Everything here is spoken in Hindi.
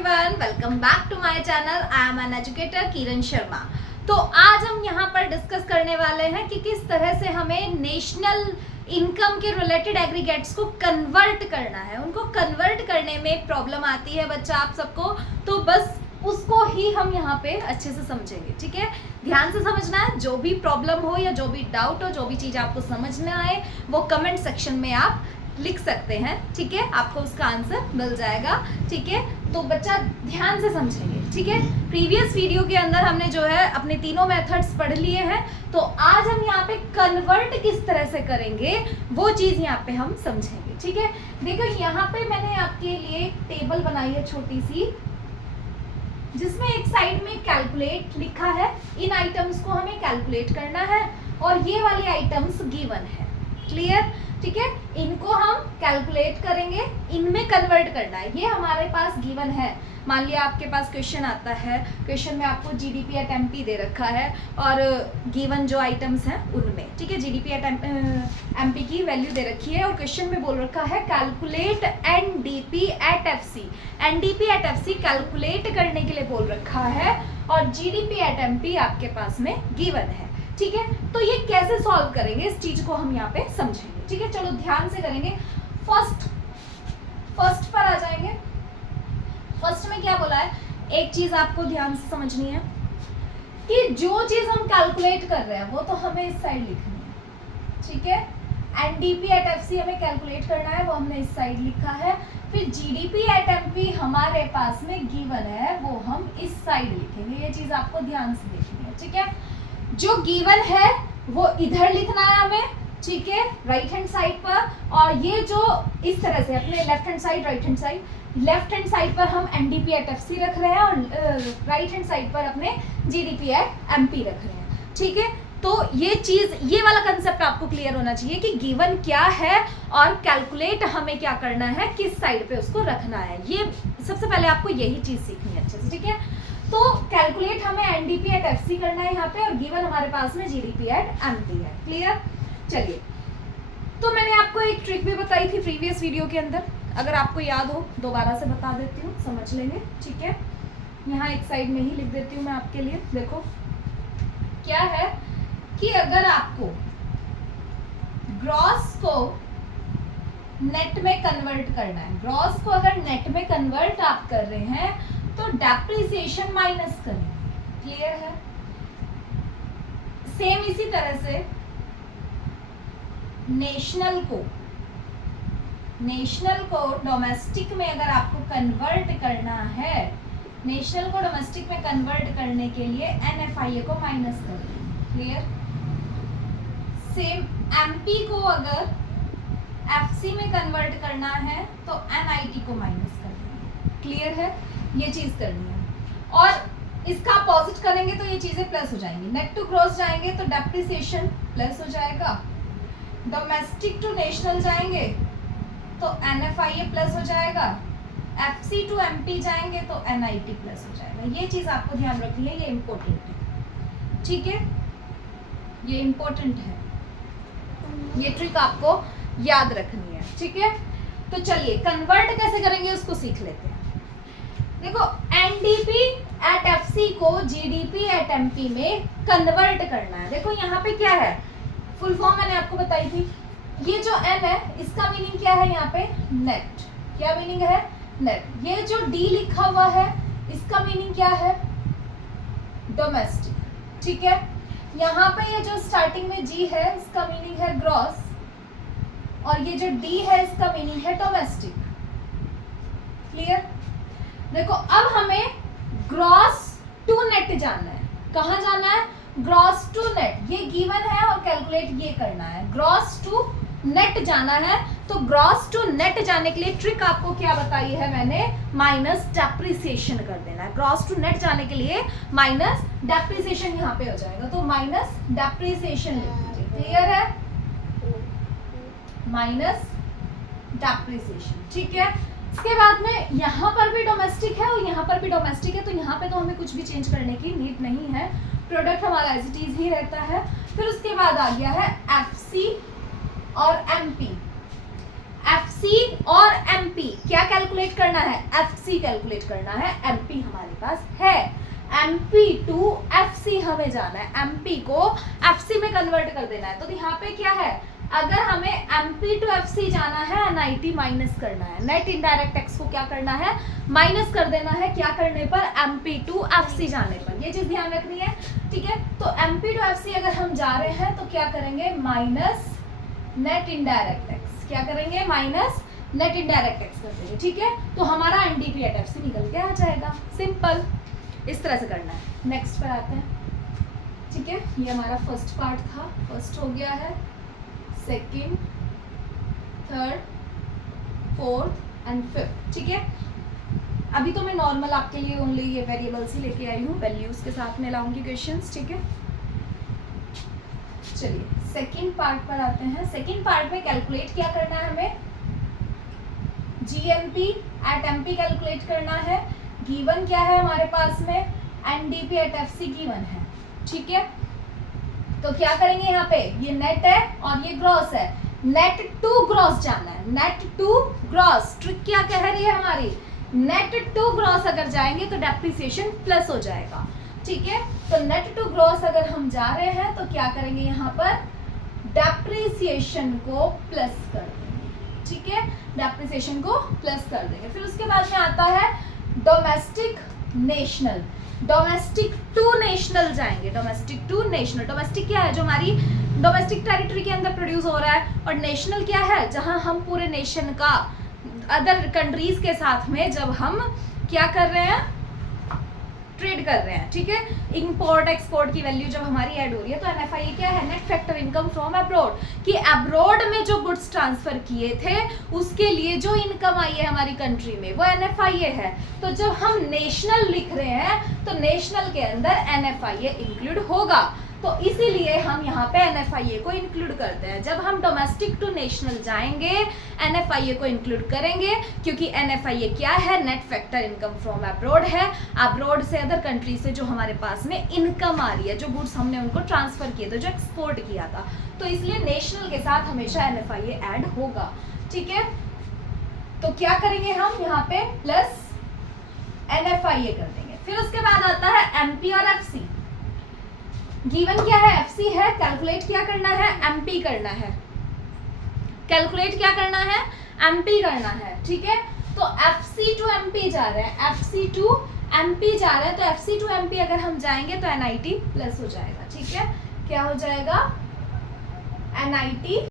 Everyone, welcome back to my channel. I am an educator Kiran Sharma. तो आज हम यहाँ पर डिस्कस करने वाले हैं कि किस तरह से हमें नेशनल इनकम के रिलेटेड एग्रीगेट्स को कन्वर्ट करना है। उनको कन्वर्ट करने में प्रॉब्लम आती है बच्चा आप सबको, तो बस उसको ही हम यहाँ पे अच्छे से समझेंगे। ठीक है, ध्यान से समझना है। जो भी प्रॉब्लम हो या जो भी डाउट हो, जो भी चीज़ आपको समझ में आए, वो कमेंट सेक्शन में आप लिख सकते हैं। ठीक है, आपको उसका आंसर मिल जाएगा। ठीक है, तो बच्चा ध्यान से समझेंगे। ठीक है, प्रीवियस वीडियो के अंदर हमने जो है अपने तीनों मेथड्स पढ़ लिए हैं, तो आज हम यहाँ पे कन्वर्ट किस तरह से करेंगे वो चीज़ यहाँ पे हम समझेंगे। ठीक है, देखो यहाँ पे मैंने आपके लिए एक टेबल बनाई है छोटी सी, जिसमें एक साइड में कैलकुलेट लिखा है। इन आइटम्स को हमें कैलकुलेट करना है और ये वाले आइटम्स गिवन है। क्लियर? ठीक है, इनको हम कैलकुलेट करेंगे, इनमें कन्वर्ट करना है। ये हमारे पास गिवन है। मान लिया आपके पास क्वेश्चन आता है, क्वेश्चन में आपको जीडीपी एट एमपी दे रखा है और गिवन जो आइटम्स हैं उनमें, ठीक है, जीडीपी एट एमपी की वैल्यू दे रखी है और क्वेश्चन में बोल रखा है calculate NDP at FC. NDP at FC calculate करने के लिए बोल रखा है और जीडीपी एट एमपी आपके पास में गिवन है। ठीक है, तो ये कैसे सॉल्व करेंगे इस चीज को हम यहाँ पे समझेंगे। ठीक है, चलो ध्यान से करेंगे। फर्स्ट पर आ जाएंगे। फर्स्ट में क्या बोला है, एक चीज आपको ध्यान से समझनी है कि जो चीज हम कैलकुलेट कर रहे हैं वो तो हमें इस साइड लिखनी है। ठीक है, एनडीपी एट एफसी हमें कैलकुलेट करना है, वो हमने इस साइड लिखा है। फिर जीडीपी एट एमपी हमारे पास में गिवन है, वो हम इस साइड लिखेंगे। ये चीज आपको ध्यान से देखनी है। ठीक है, जो गिवन है वो इधर लिखना है हमें। ठीक है, राइट हैंड साइड पर, और ये जो इस तरह से अपने left hand side right hand side, left hand side पर हम एनडीपी एट एफसी रख रहे हैं और राइट हैंड साइड पर अपने जीडीपी एट एमपी रख रहे हैं। ठीक है, तो ये चीज, ये वाला कंसेप्ट आपको क्लियर होना चाहिए कि गिवन क्या है और कैलकुलेट हमें क्या करना है, किस साइड पे उसको रखना है। ये सबसे पहले आपको यही चीज सीखनी है अच्छे से। ठीक है, तो कैलकुलेट हमें एनडीपी एट एफसी करना है यहाँ पे और गिवन हमारे पास में जीडीपी एट एमपी है। क्लियर? चलिए, तो मैंने आपको एक ट्रिक भी बताई थी प्रीवियस वीडियो के अंदर, अगर आपको याद हो दोबारा से बता देती हूँ, समझ लेंगे। ठीक है, यहाँ एक साइड में ही लिख देती हूँ मैं आपके लिए। देखो क्या है कि अगर आपको ग्रॉस को नेट में कन्वर्ट करना है, ग्रॉस को अगर नेट में कन्वर्ट आप कर रहे हैं तो डेप्रिसिएशन माइनस करें। क्लियर है? सेम इसी तरह से नेशनल को डोमेस्टिक में अगर आपको कन्वर्ट करना है, नेशनल को डोमेस्टिक में कन्वर्ट करने के लिए एनएफआईए को माइनस करें। क्लियर? सेम एमपी को अगर एफसी में कन्वर्ट करना है तो एनआईटी को माइनस करना है। क्लियर है? ये चीज करनी है और इसका अपोजिट करेंगे तो ये चीजें प्लस हो जाएंगी। नेट टू ग्रॉस जाएंगे तो डेप्रिसिएशन प्लस हो जाएगा, डोमेस्टिक टू नेशनल जाएंगे तो एनएफआईए प्लस हो जाएगा, एफसी टू एमपी जाएंगे तो एनआईटी प्लस हो जाएगा। ये चीज आपको ध्यान रखनी है, ये इंपॉर्टेंट है। ठीक है, ये इंपॉर्टेंट है, ये ट्रिक आपको याद रखनी है। ठीक है, तो चलिए कन्वर्ट कैसे करेंगे उसको सीख लेते हैं। देखो, एनडीपी एट एफसी को जीडीपी एट एमपी में कन्वर्ट करना है। देखो यहाँ पे क्या है, फुल फॉर्म मैंने आपको बताई थी। ये जो एन है इसका मीनिंग क्या है यहाँ पे, नेट। क्या मीनिंग है? नेट। ये जो डी लिखा हुआ है इसका मीनिंग क्या है, डोमेस्टिक। ठीक है, यहाँ पे ये जो स्टार्टिंग में जी है इसका मीनिंग है ग्रॉस और ये जो डी है इसका मीनिंग है डोमेस्टिक। क्लियर? देखो, अब हमें ग्रॉस टू नेट जाना है। कहाँ जाना है? Gross to net. ये गिवन है और कैलकुलेट ये करना है। ग्रॉस टू नेट जाना है, तो ग्रॉस टू नेट जाने के लिए ट्रिक आपको क्या बताई है मैंने, माइनस डेप्रिसिएशन कर देना है। ग्रॉस टू नेट जाने के लिए माइनस डेप्रिसिएशन यहाँ पे हो जाएगा, तो माइनस डेप्रिसिएशन लिख लीजिए। क्लियर है? Minus depreciation. ठीक है, इसके बाद में यहाँ पर भी डोमेस्टिक है और यहाँ पर भी डोमेस्टिक है, तो यहाँ पे तो हमें कुछ भी चेंज करने की नीड नहीं है, प्रोडक्ट हमारा एज इट इज ही रहता है। फिर उसके बाद आ गया है एफसी और एमपी। एफसी और एमपी क्या कैलकुलेट करना है, एफसी कैलकुलेट करना है, एमपी हमारे पास है, एमपी टू एफसी हमें जाना है, एमपी को एफसी में कन्वर्ट कर देना है। तो यहाँ पे क्या है, अगर हमें एमपी टू एफसी जाना है एनआईटी माइनस करना है, नेट इनडायरेक्ट टैक्स को क्या करना है, माइनस कर देना है, क्या करने पर, एमपी टू एफसी जाने पर, ये चीज ध्यान रखनी है, ठीक है। तो एमपी टू एफसी अगर हम जा रहे हैं तो क्या करेंगे, माइनस नेट इनडायरेक्ट टैक्स, क्या करेंगे, माइनस नेट इनडायरेक्ट टैक्स कर देंगे, ठीक है। तो हमारा एनडीपी एट एफसी निकल के आ जाएगा, सिंपल, इस तरह से करना है। नेक्स्ट पर आते हैं, ठीक है, ये हमारा फर्स्ट पार्ट था, फर्स्ट हो गया है, second, third, fourth and fifth, ठीक है। अभी तो मैं नॉर्मल आपके लिए ओनली ये वेरिएबल्स ही लेके आई हूँ, वैल्यूज के साथ में लाऊंगी क्वेश्चंस, ठीक है। चलिए सेकंड पार्ट पर आते हैं। सेकंड पार्ट में कैलकुलेट क्या करना है हमें, जीएमपी एट एमपी कैलकुलेट करना है। गिवन क्या है हमारे पास में, एनडीपी एट एफसी गिवन है, ठीक है। तो क्या करेंगे, यहाँ पे ये नेट है और ये ग्रॉस है, नेट टू ग्रॉस जाना है, नेट टू ग्रॉस। ट्रिक क्या कह रही है हमारी, नेट टू ग्रॉस अगर जाएंगे तो डेप्रिसिएशन प्लस हो जाएगा, ठीक है। तो नेट टू ग्रॉस अगर हम जा रहे हैं तो क्या करेंगे, यहाँ पर डेप्रिसिएशन को प्लस कर देंगे, ठीक है, डेप्रिसिएशन को प्लस कर देंगे। फिर उसके बाद में आता है domestic national, domestic to national जाएंगे, डोमेस्टिक टू नेशनल। डोमेस्टिक क्या है, जो हमारी डोमेस्टिक टेरिटरी के अंदर प्रोड्यूस हो रहा है, और नेशनल क्या है, जहां हम पूरे नेशन का अदर कंट्रीज के साथ में जब हम क्या कर रहे हैं, ट्रेड कर रहे हैं, ठीक है। इंपोर्ट एक्सपोर्ट की वैल्यू जब हमारी ऐड हो रही है तो एनएफआई क्या है, net factor income from abroad, कि अब्रॉड में जो गुड्स ट्रांसफर किए थे उसके लिए जो इनकम आई है हमारी कंट्री में वो एनएफआईए है। तो जब हम नेशनल लिख रहे हैं तो नेशनल के अंदर एनएफआईए इंक्लूड होगा, तो इसीलिए हम यहाँ पे एनएफआईए को इंक्लूड करते हैं। जब हम डोमेस्टिक टू नेशनल जाएंगे एनएफआईए को इंक्लूड करेंगे, क्योंकि एनएफआईए क्या है, net factor income from abroad है, अब्रॉड से अदर कंट्री से जो हमारे पास में इनकम आ रही है, जो गुड्स हमने उनको ट्रांसफर किए थे, जो एक्सपोर्ट किया था, तो इसलिए नेशनल के साथ हमेशा एनएफआईए ऐड होगा, ठीक है। तो क्या करेंगे हम यहाँ पे, प्लस एनएफआईए कर देंगे। फिर उसके बाद आता है एमपी और एफसी। गिवन क्या है, एफसी है, कैलकुलेट क्या करना है, एमपी करना है, कैलकुलेट क्या करना है, एमपी करना है, ठीक है। तो एफसी टू एमपी जा रहे हैं, एफसी टू एमपी जा रहे हैं, तो एफसी टू एमपी अगर हम जाएंगे तो एनआईटी प्लस हो जाएगा, ठीक है। क्या हो जाएगा, एनआईटी